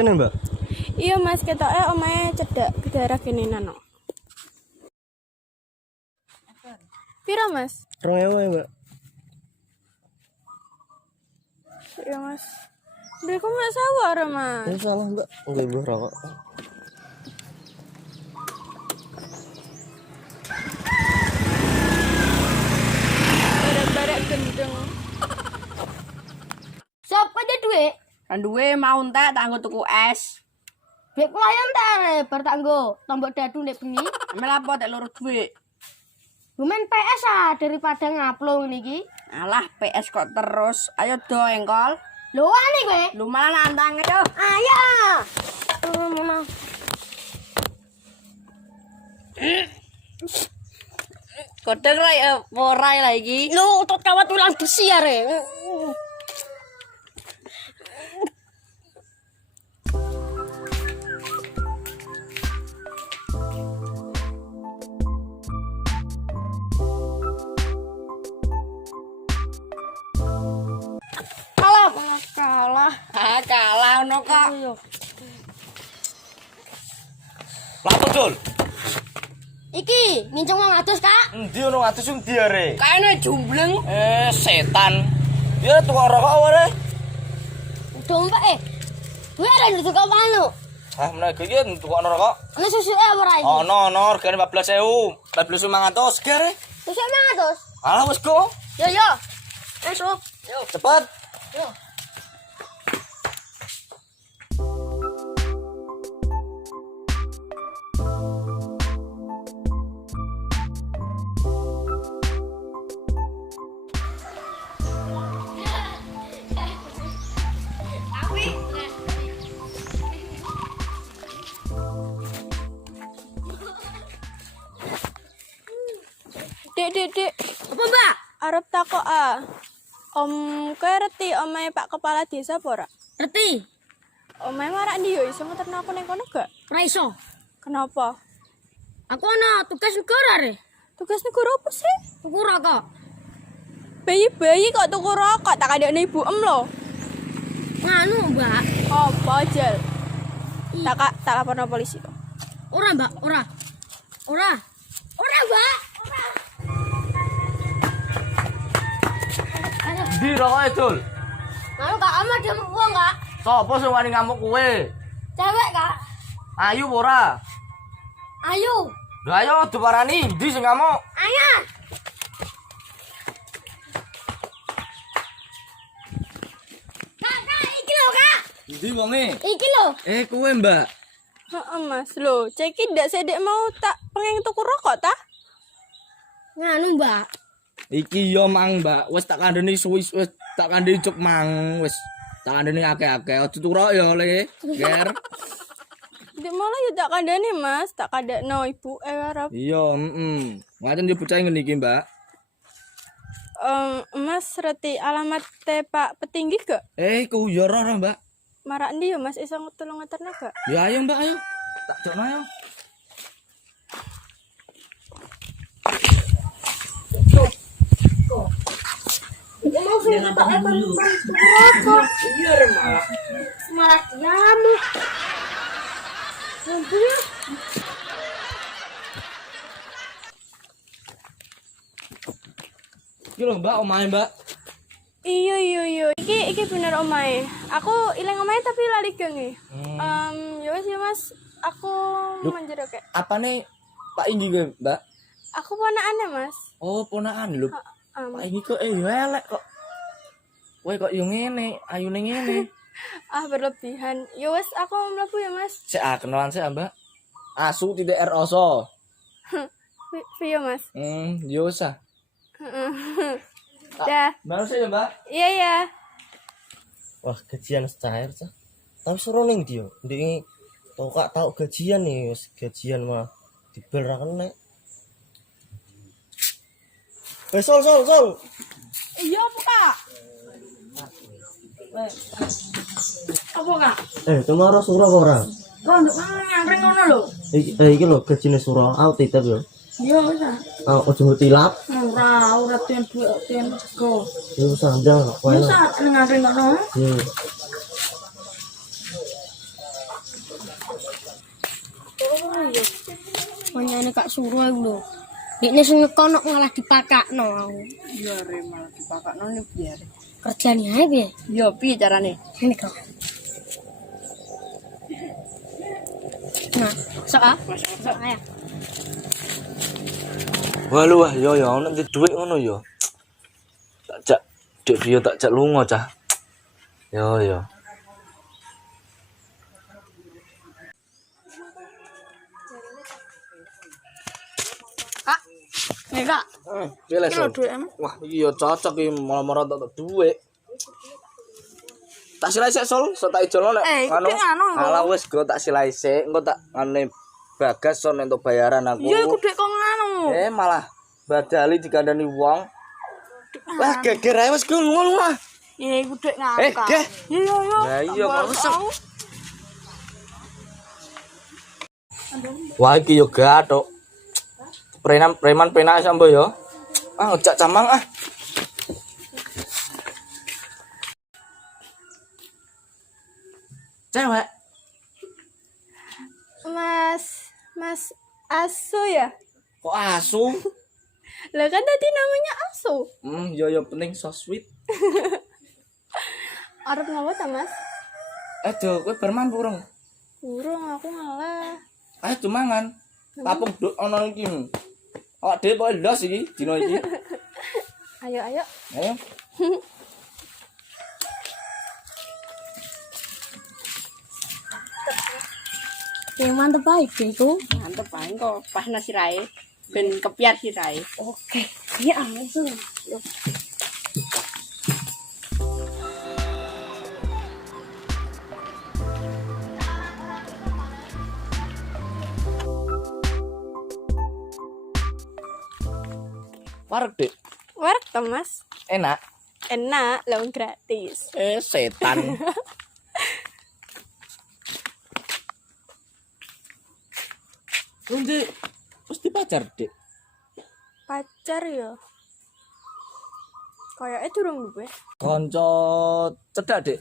kene, Mbak? Iya Mas, ketoke omahe cedhak ke daerah kene nano. Piro Mas? 2.000 ya, Mbak. Iya Mas. Ndek kok mak sawar Mas. Ini salah, Mbak. Nggih, Mbah rokok. Barek-barek gendeng. Siapa aja duit? Kan duwe mau entek tak nggo tuku es. Bek pelayan tak bar tak nggo tombok dadu nek bengi. Melapo tek loro duit. Lumen PS daripada ngupload niki. Alah PS kok terus. Ayo do engkol. Lho ani kowe? Lu malah nantang yo. Ayo. Mana? Kodeng ra ya ora lah iki. Lho utot kawat ulang besi are. Kalah ono kok. Lapo, Dul? Iki nginceng wong adus, Kak. Endi ono atus sing diare? Kaene jumbleng. Setan. Ya tukang rokok wae. Dompet Gue ada di tukang manu. Ah, menawa iki tukang rokok. Ana susuke ora iki? Ono regane 14.000. 14.500 gere. Susuke mangatus. Alah wis kok. Yo. Esok. Yo, cepet. Yo. Dek. Apa, Mbak? Arep takok Om, kowe reti omahe Pak Kepala Desa apa ora? Reti. Omahe marak ndi yo iso ngeterno aku ning kono gak? Ora iso. Kenapa? Aku ana tugas negara re. Tugas negara apa sih? Tuku rokok. Bayi-bayi kok tuku rokok tak kadekne ibu em lho. Nganu, Mbak. Apa jel? Tak laporno polisi kok. Ora, Mbak. Ora, Mbak. Di rokoke, Dul. Nganu Kak, ama dia uang, Kak. Sopo sing wani ngamuk kowe? Cewek, Kak. Ayu apa ora? Ayo. Lah ayo diparani, ndi sing ngamuk? Ayo. Kak, iki lho, Kak. Ndi wonge? Iki lho. Kowe, Mbak. Heeh Mas, lho, ceki ndak sedek mau tak pengen tuku rokok ta? Nganu, Mbak. Iki yo mang, Mbak. Wis tak kandhani wis tak kandhani cuk mang. Wis tak kandhani akeh-akeh. Aja turok yo le. Ger. Dek malah ya tak kandhani Mas, tak kadekno ibu arep. Iya, Ngaten yo bocah ngene iki, Mbak. Mas reti alamat Pak Petinggi gak? Ku yo ora, Mbak. Marak ndi yo Mas iso tolong ngeterno gak? Ya ayo, Mbak, ayo. Tak jokno ayo. Mau sing tak rokok. Iya re malah. Semangat jamu. Iki lho, Mbak, omahe, Mbak. Iya. Iki bener omahe. Aku ilang omahe tapi lali genge. Ya wis ya Mas, aku manjero kek. Apane Pak Inggi kowe, Mbak? Aku ponakane Mas. Oh, ponakan lho. Pak Inggi kok yo elek kok. Kowe kok yo ngene, ayune ngene. Berlebihan. Ya wis aku mlebu ya Mas. Sik kenalan sik, Mbak. Asu titik R oso. Piye Mas? Yo wis ah. Dah. Baru sih ya, Mbak. Iya. Wah, gajian cair cah. Tapi suruh ning ndi yo? Ndek tokak tau gajian nih, wis gajian mah dibel ra kena. Sol. Iya apa, Kak? Apa, Kak? Kemaro surah kok ora? Kok nduk ngangring ngono lho. Iki lho gajine surah, aku titip yo. Iya wis. Ojo tilap. Ora ten go. Yo sandang kok. Wis ngangring ngono. iya. Manyane Kak Suruh iku lho. Dekne sing ngekono malah dipakakno aku. Iya re malah dipakakno nih biar. Kerjane ae piye? Yo piye carane? Ini kok. Nah, sok ah. Sok ae. Walu wah yo yo nek duit ngono yo. Tak jak Dik Rio tak jak lunga cah. Yo yo. Nih kak, Piye ini lo duit emang. Wah, iya cocok iki malah tak duit. Tak silai sik Sol, so tak ijolno nek gede anu lho. Alah wis go tak silai sik, engko tak ngene Bagas son entuk bayaran aku. Iya, iku duit kok nganu. Malah badali dikandani wong. Wah, geger ae wis go lunga. Iya, iku duit nganu kak. Geh. Iya, iya. Lah iya kok wis. Tahu. Wah, iki yo gathuk. Preman penak sambo yo. Ah, ojak camang ah. Cewek. Mas Asu ya? Kok asu? Lah kan tadi namanya Asu. Yo penting so sweet. Arep ngapa ta, Mas? Aduh, kowe berman burung. Burung aku ngalah. Ayo cumangan. Tapung duk ana iki. Awak dhewe pokoke los iki dina iki. Ayo, ayo. Ayo. Ya mantep bae iku. Mantep ae kok pas nasi rae ben kepiat sirahe. Oke. Iya langsung. Wareg, Dik. Werk to, Mas. Enak. Enak, lawan gratis. Setan. Nanti mesti pacar, Dik. Pacar ya. Kayaknya durung duwe. Kanca cedak, Dik.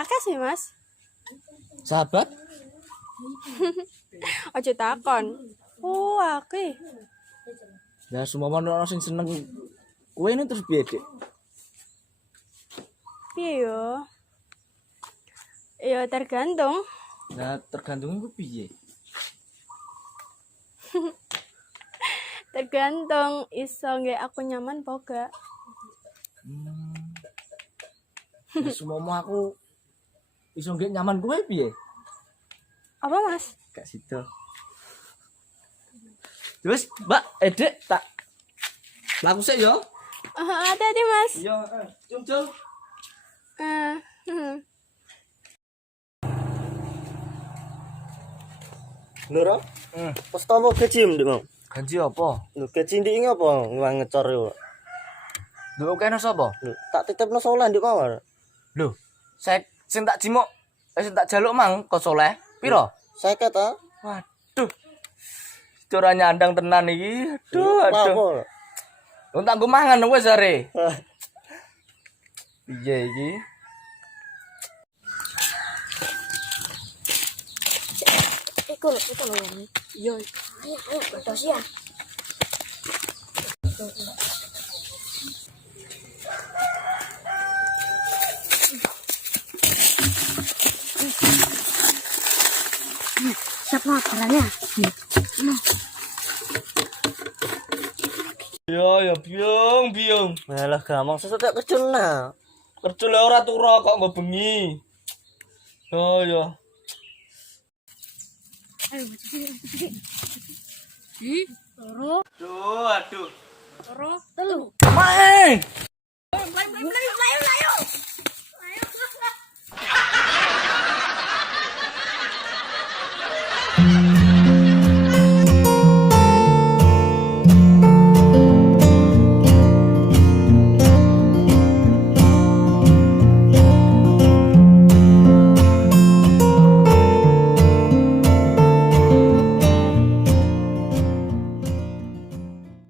Akeh sih, Mas. Sahabat? Aja takon. Oh, akeh. Lah semua ono sing seneng kowe ini terus piye, Dik? Piye yo? Ya tergantung. Nah, tergantung iku piye? Tergantung iso nggak aku nyaman apa gak. Semua aku iso nggih nyaman kowe piye? Apa, Mas? Gak situ. Terus, Mbak, Dek tak laku sik yo. Hati-hati, Mas. Iya, cung. Eh, hmm. Lho, pas tomo gaji Ndik, Mang. Ganti apa? Lho, gaji Ndik iki apa? Ngilang ngecor yo. Lho kene sapa? Lho, tak titipno Soleh Ndik mawar. Lho, sing tak jimuk, sing tak jaluk mang kok Soleh. Piro? 50 ta? Waduh. Cora nyandang tenan iki. Aduh. Wong tak nggo mangan wis are. Piye iki? Iku lho. Iya. Ayo, batas ya. Siapa barangnya? Ya biung. Malah gampang sesuatu kecil nah. Kerja ora turu kok nggo bengi. Ya. Ayo, cepat. Aduh. Toro, telu. Mae. Melayu.